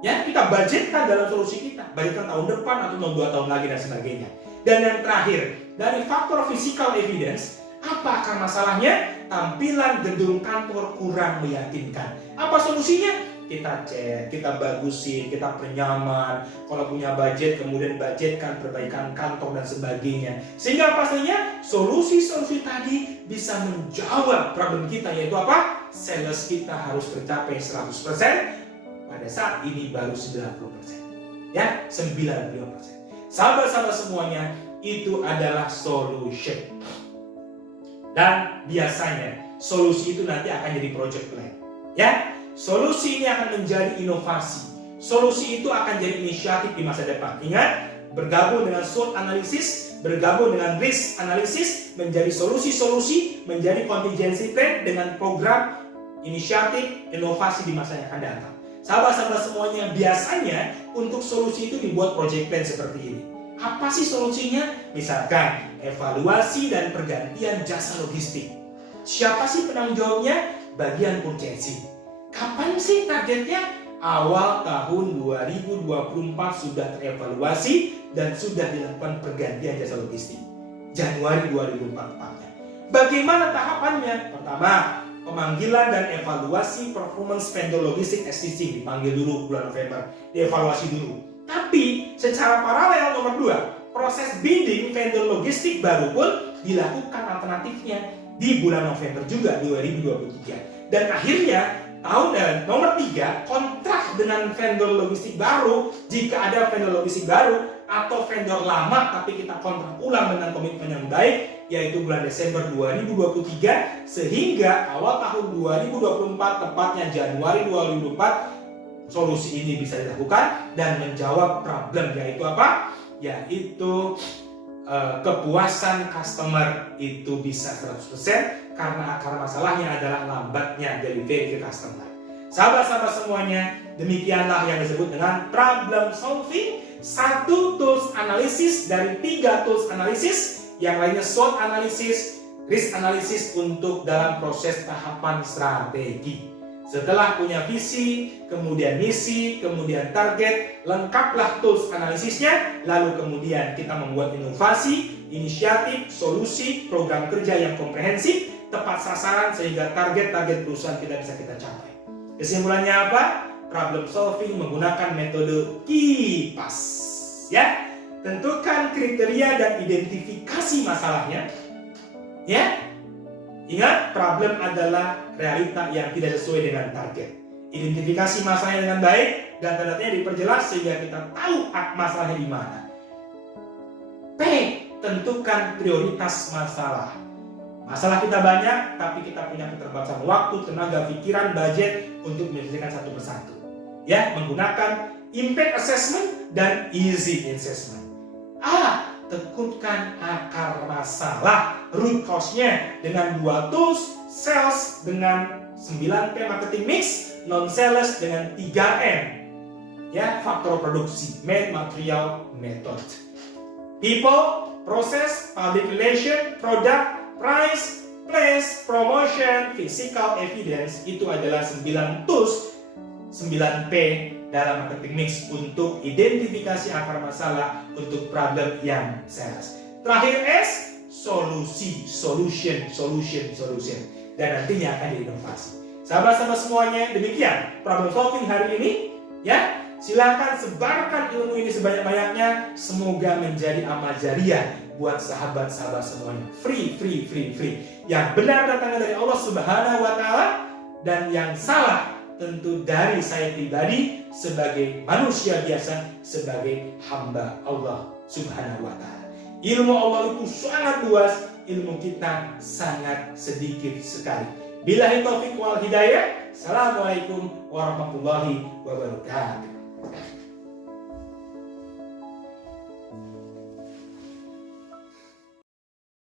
Ya, kita budgetkan dalam solusi kita, budgetkan tahun depan atau 2 tahun lagi dan sebagainya. Dan yang terakhir, dari faktor physical evidence, apa akar masalahnya? Tampilan gedung kantor kurang meyakinkan. Apa solusinya? Kita cek, kita bagusin, kita pernyaman. Kalau punya budget, kemudian budgetkan perbaikan kantor dan sebagainya. Sehingga pastinya solusi-solusi tadi bisa menjawab problem kita, yaitu apa? Sales kita harus tercapai 100%. Pada saat ini baru 90%. Ya, 95%. Sahabat-sahabat semuanya, itu adalah solution. Dan biasanya solusi itu nanti akan jadi project plan. Ya, solusi ini akan menjadi inovasi. Solusi itu akan jadi inisiatif di masa depan. Ingat, bergabung dengan SWOT analysis, bergabung dengan risk analysis, menjadi solusi-solusi, menjadi contingency plan dengan program inisiatif inovasi di masa yang akan datang. Sahabat-sahabat semuanya, biasanya untuk solusi itu dibuat project plan seperti ini. Apa sih solusinya? Misalkan evaluasi dan pergantian jasa logistik. Siapa sih penanggung jawabnya? Bagian purchasing. Kapan sih targetnya? Awal tahun 2024 sudah terevaluasi dan sudah dilakukan pergantian jasa logistik. Januari 2024. Bagaimana tahapannya? Pertama, pemanggilan dan evaluasi performance vendor logistik STC. Dipanggil dulu bulan November, dievaluasi dulu. Tapi secara paralel nomor 2, proses bidding vendor logistik baru pun dilakukan alternatifnya di bulan November juga 2023. Dan akhirnya nomor 3, kontrak dengan vendor logistik baru. Jika ada vendor logistik baru atau vendor lama tapi kita kontrak ulang dengan komitmen yang baik, yaitu bulan Desember 2023 sehingga awal tahun 2024, tepatnya Januari 2024, solusi ini bisa dilakukan dan menjawab problem, yaitu apa? Yaitu kepuasan customer itu bisa 100% karena akar masalahnya adalah lambatnya delivery ke customer. Sahabat-sahabat semuanya, demikianlah yang disebut dengan problem solving. Satu tools analisis dari 3 tools analisis, yang lainnya SWOT analisis, risk analysis untuk dalam proses tahapan strategi. Setelah punya visi, kemudian misi, kemudian target, lengkaplah tools analisisnya, lalu kemudian kita membuat inovasi, inisiatif, solusi, program kerja yang komprehensif, tepat sasaran sehingga target-target perusahaan kita bisa kita capai. Kesimpulannya apa? Problem solving menggunakan metode KIPAS. Ya, tentukan kriteria dan identifikasi masalahnya. Ya, ingat, problem adalah realita yang tidak sesuai dengan target. Identifikasi masalahnya dengan baik, data-datanya diperjelas sehingga kita tahu masalahnya di mana. P, tentukan prioritas masalah. Masalah kita banyak, tapi kita punya keterbatasan waktu, tenaga, pikiran, budget untuk menyelesaikan satu persatu. Ya, menggunakan impact assessment dan easy assessment. A, tentukan akar masalah, root cause-nya dengan 2 tools, sales dengan 9P marketing mix, non-sales dengan 3M. Ya, faktor produksi, man, material, method. People, process, public relation, product, price, place, promotion, physical evidence, itu adalah 9 tools, 9P dalam marketing mix untuk identifikasi akar masalah untuk problem yang sales. Terakhir S, solusi, solution. Dan nantinya akan diinovasi. Sahabat-sahabat semuanya, demikian problem solving hari ini. Ya, silakan sebarkan ilmu ini sebanyak-banyaknya. Semoga menjadi amal jariah buat sahabat-sahabat semuanya. Free. Yang benar datangnya dari Allah Subhanahu wa Ta'ala, dan yang salah tentu dari saya pribadi sebagai manusia biasa, sebagai hamba Allah Subhanahu wa Ta'ala. Ilmu Allah itu sangat luas, ilmu kita sangat sedikit sekali. Billahi taufiq wal hidayah. Assalamualaikum warahmatullahi wabarakatuh.